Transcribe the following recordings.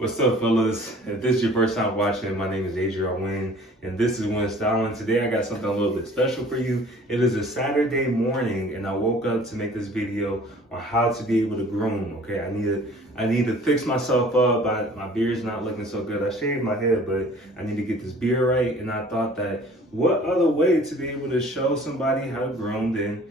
What's up, fellas? If this is your first time watching, my name is Jawline, and this is When Styling. Today I got something a little bit special for you. It is a Saturday morning, and I woke up to make this video on how to be able to groom. Okay, I need to fix myself up. My beard's not looking so good. I shaved my head, but I need to get this beard right. And I thought that what other way to be able to show somebody how to groom than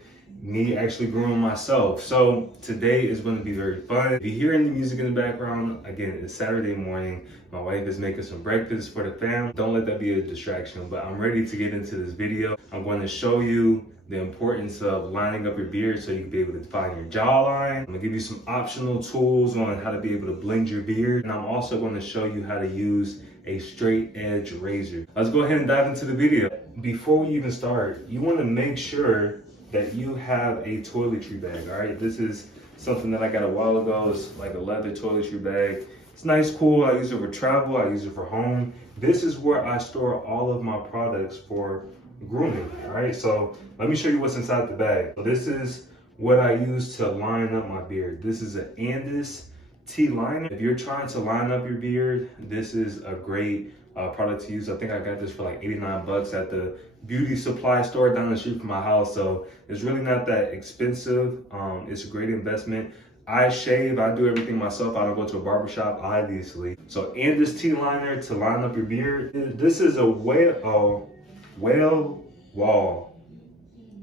me actually grooming myself. So today is going to be very fun. If you hear any music in the background, again, it's Saturday morning. My wife is making some breakfast for the fam. Don't let that be a distraction, but I'm ready to get into this video. I'm going to show you the importance of lining up your beard so you can be able to define your jawline. I'm gonna give you some optional tools on how to be able to blend your beard. And I'm also going to show you how to use a straight edge razor. Let's go ahead and dive into the video. Before we even start, you want to make sure that you have a toiletry bag. All right, this is something that I got a while ago. It's like a leather toiletry bag. It's nice, cool. I use it for travel. I use it for home. This is where I store all of my products for grooming. All right, so let me show you what's inside the bag. So this is what I use to line up my beard. This is an Andis T liner. If you're trying to line up your beard, this is a great product to use. I think I got this for like 89 bucks at the beauty supply store down the street from my house. So it's really not that expensive. It's a great investment. I shave, I do everything myself. I don't go to a barbershop, obviously. So Andis T liner to line up your beard. This is a whale wall,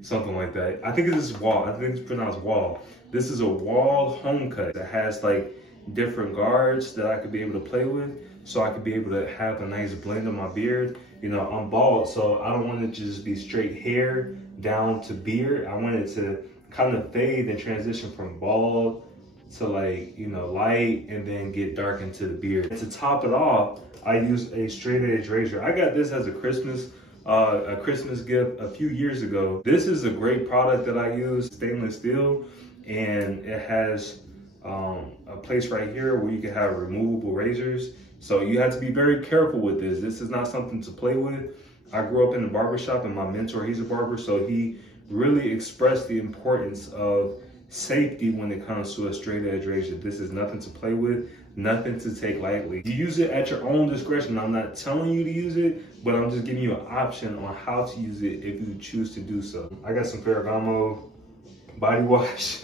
something like that. I think it is wall. I think it's pronounced wall. This is a wall home cut that has like different guards that I could be able to play with, so I could be able to have a nice blend of my beard. You know, I'm bald, so I don't want it to just be straight hair down to beard. I want it to kind of fade and transition from bald to like, you know, light and then get dark into the beard. And to top it off, I use a straight edge razor. I got this as a Christmas gift a few years ago. This is a great product that I use, stainless steel, and it has a place right here where you can have removable razors. So you have to be very careful with this. This is not something to play with. I grew up in the barbershop, and my mentor, he's a barber, so he really expressed the importance of safety when it comes to a straight edge razor. This is nothing to play with, nothing to take lightly. You use it at your own discretion. I'm not telling you to use it, but I'm just giving you an option on how to use it if you choose to do so. I got some Ferragamo body wash,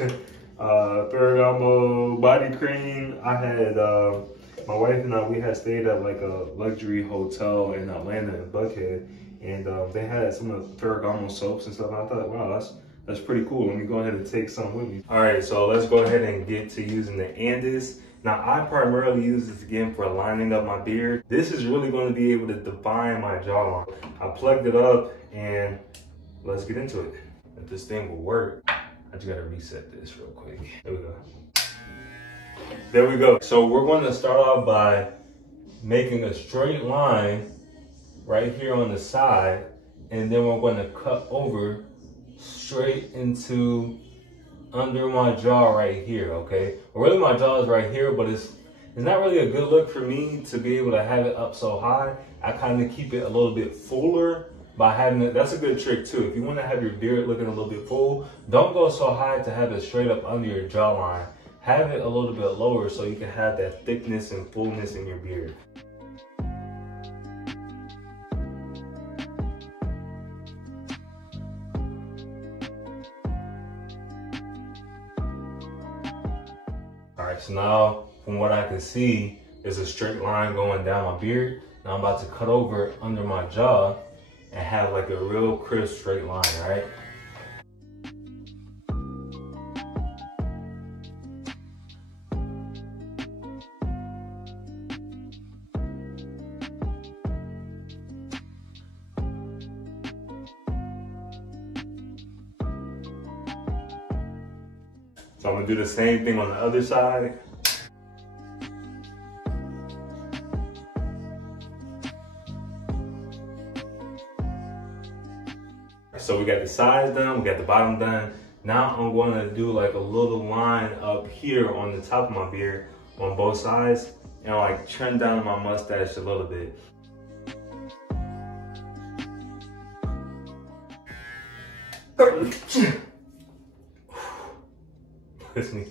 Ferragamo body cream. I had, my wife and I, we had stayed at like a luxury hotel in Atlanta in Buckhead, and they had some of the Ferragamo soaps and stuff. And I thought, wow, that's pretty cool. Let me go ahead and take some with me. All right, so let's go ahead and get to using the Andis. Now, I primarily use this again for lining up my beard. This is really going to be able to define my jawline. I plugged it up, and let's get into it. If this thing will work, I just gotta reset this real quick. There we go. There we go. So we're going to start off by making a straight line right here on the side, and then we're going to cut over straight into under my jaw right here, okay? Well, really my jaw is right here, but it's not really a good look for me to be able to have it up so high. I kind of keep it a little bit fuller by having it. That's a good trick too. If you want to have your beard looking a little bit full, don't go so high to have it straight up under your jawline. Have it a little bit lower so you can have that thickness and fullness in your beard. All right, so now from what I can see, there's a straight line going down my beard. Now I'm about to cut over under my jaw and have like a real crisp straight line, all right? So I'm gonna do the same thing on the other side. So we got the sides done, we got the bottom done. Now I'm going to do like a little line up here on the top of my beard on both sides, and like trim down my mustache a little bit. Listen.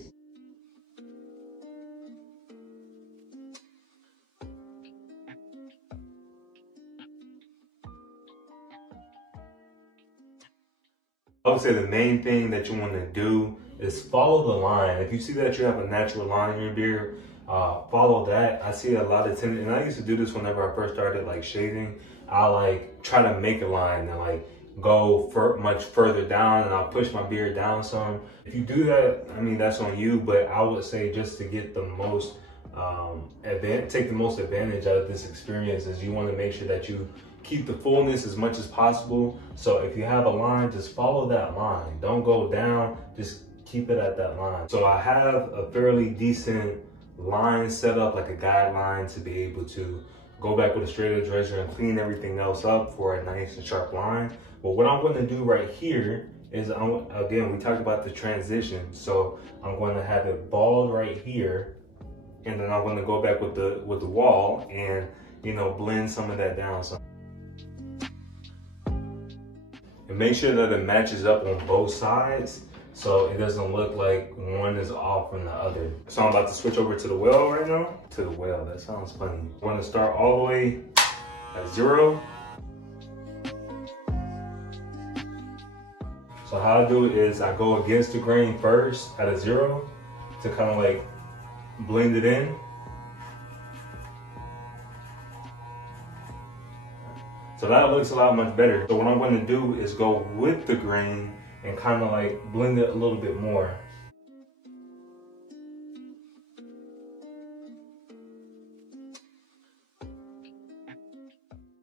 I would say the main thing that you want to do is follow the line. If you see that you have a natural line in your beard, follow that. I see a lot of tendency, and I used to do this whenever I first started like shaving. I like try to make a line and like go much further down, and I'll push my beard down some. If you do that, I mean, that's on you, but I would say just to get the most take the most advantage out of this experience is you want to make sure that you keep the fullness as much as possible. So if you have a line, just follow that line. Don't go down, just keep it at that line. So I have a fairly decent line set up, like a guideline to be able to go back with a straight edge razor and clean everything else up for a nice and sharp line. But what I'm going to do right here is, again, we talked about the transition. So I'm going to have it bald right here, and then I'm going to go back with the wall and, you know, blend some of that down. So, and make sure that it matches up on both sides, so it doesn't look like one is off from the other. So I'm about to switch over to the well right now. To the well, that sounds funny. I'm going to start all the way at 0. So how I do it is I go against the grain first at a 0 to kind of like blend it in. So that looks a lot much better. So what I'm going to do is go with the grain and kind of like blend it a little bit more.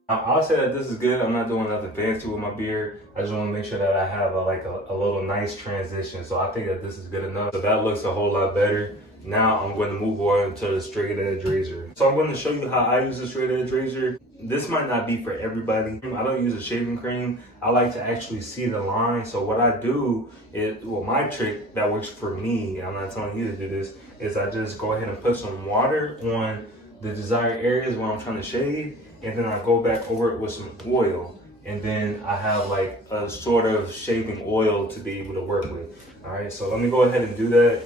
I'll say that this is good. I'm not doing nothing fancy with my beard. I just want to make sure that I have a little nice transition. So I think that this is good enough. So that looks a whole lot better. Now I'm going to move on to the straight edge razor. So I'm going to show you how I use the straight edge razor. This might not be for everybody. I don't use a shaving cream. I like to actually see the line. So what I do is, well, my trick that works for me, I'm not telling you to do this, is I just go ahead and put some water on the desired areas where I'm trying to shave, and then I go back over it with some oil. And then I have like a sort of shaving oil to be able to work with. All right, so let me go ahead and do that.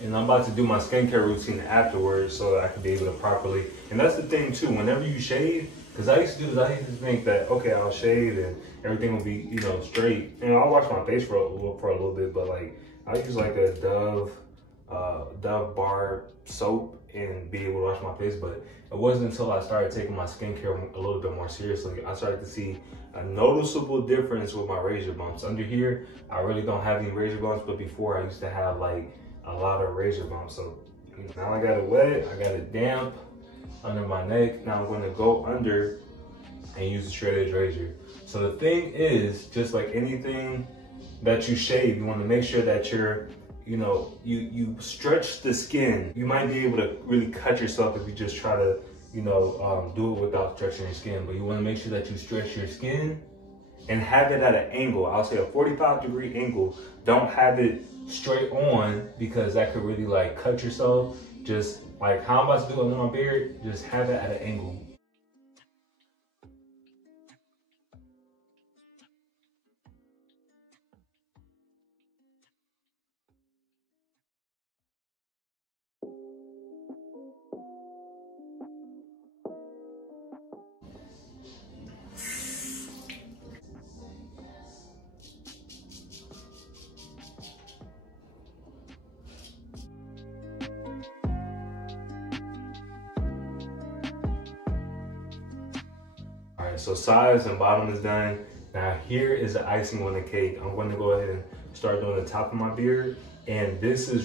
And I'm about to do my skincare routine afterwards so that I can be able to properly, and that's the thing too, whenever you shave, because I used to do this, I used to think that, okay, I'll shave and everything will be, you know, straight. And I'll wash my face for a little bit, but like, I use like a Dove bar soap and be able to wash my face. But it wasn't until I started taking my skincare a little bit more seriously, I started to see a noticeable difference with my razor bumps. Under here, I really don't have any razor bumps, but before I used to have like a lot of razor bumps. So now I got it wet, I got it damp under my neck. Now I'm going to go under and use the straight edge razor. So the thing is, just like anything that you shave, you want to make sure that you're, you know, you stretch the skin. You might be able to really cut yourself if you just try to, you know, do it without stretching your skin. But you want to make sure that you stretch your skin and have it at an angle. I'll say a 45-degree angle. Don't have it straight on, because that could really like cut yourself. Just like how I'm about to do it on my beard, just have it at an angle. So sides and bottom is done. Now here is the icing on the cake. I'm going to go ahead and start doing the top of my beard. And this is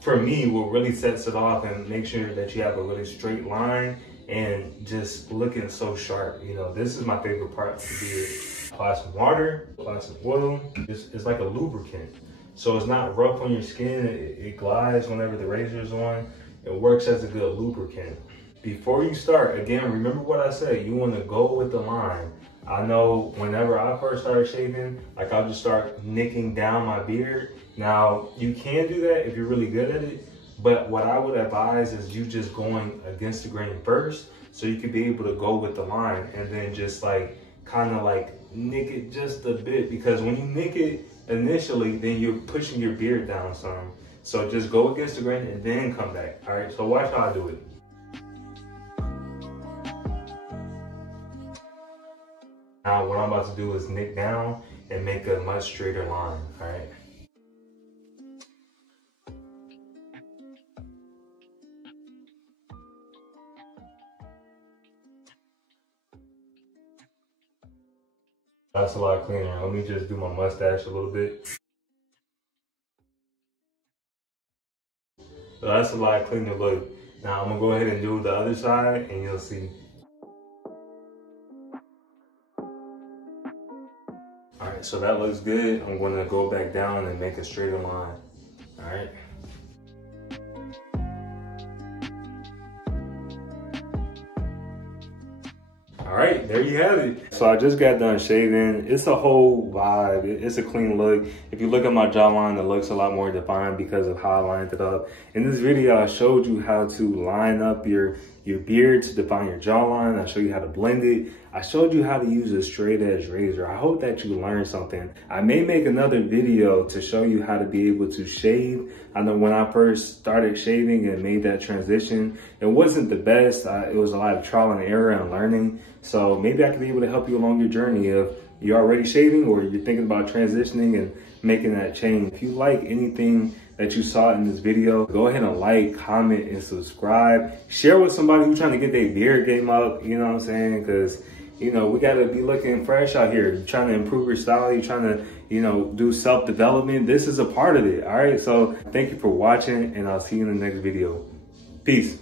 for me what really sets it off and make sure that you have a really straight line and just looking so sharp. You know, this is my favorite part of the beard. Apply some water, apply some oil. It's like a lubricant. So it's not rough on your skin. It glides whenever the razor is on. It works as a good lubricant. Before you start, again, remember what I said, you want to go with the line. I know whenever I first started shaving, like I'll just start nicking down my beard. Now, you can do that if you're really good at it, but what I would advise is you just going against the grain first, so you could be able to go with the line and then just like, kind of like nick it just a bit, because when you nick it initially, then you're pushing your beard down some. So just go against the grain and then come back, all right? So watch how I do it. Now what I'm about to do is nick down and make a much straighter line, all right? That's a lot cleaner. Let me just do my mustache a little bit. So that's a lot cleaner look. Now I'm gonna go ahead and do the other side and you'll see. All right, so that looks good. I'm gonna go back down and make a straighter line, all right? All right, there you have it. So I just got done shaving. It's a whole vibe. It's a clean look. If you look at my jawline, it looks a lot more defined because of how I lined it up. In this video, I showed you how to line up your beard to define your jawline. I showed you how to blend it. I showed you how to use a straight edge razor. I hope that you learned something. I may make another video to show you how to be able to shave. I know when I first started shaving and made that transition, it wasn't the best. It was a lot of trial and error and learning. So maybe I could be able to help you along your journey if you're already shaving or you're thinking about transitioning and making that change. If you like anything that you saw in this video, go ahead and like, comment, and subscribe. Share with somebody who's trying to get their beard game up, you know what I'm saying? Because, you know, we gotta be looking fresh out here. You're trying to improve your style, you're trying to, you know, do self-development. This is a part of it, all right? So thank you for watching, and I'll see you in the next video. Peace.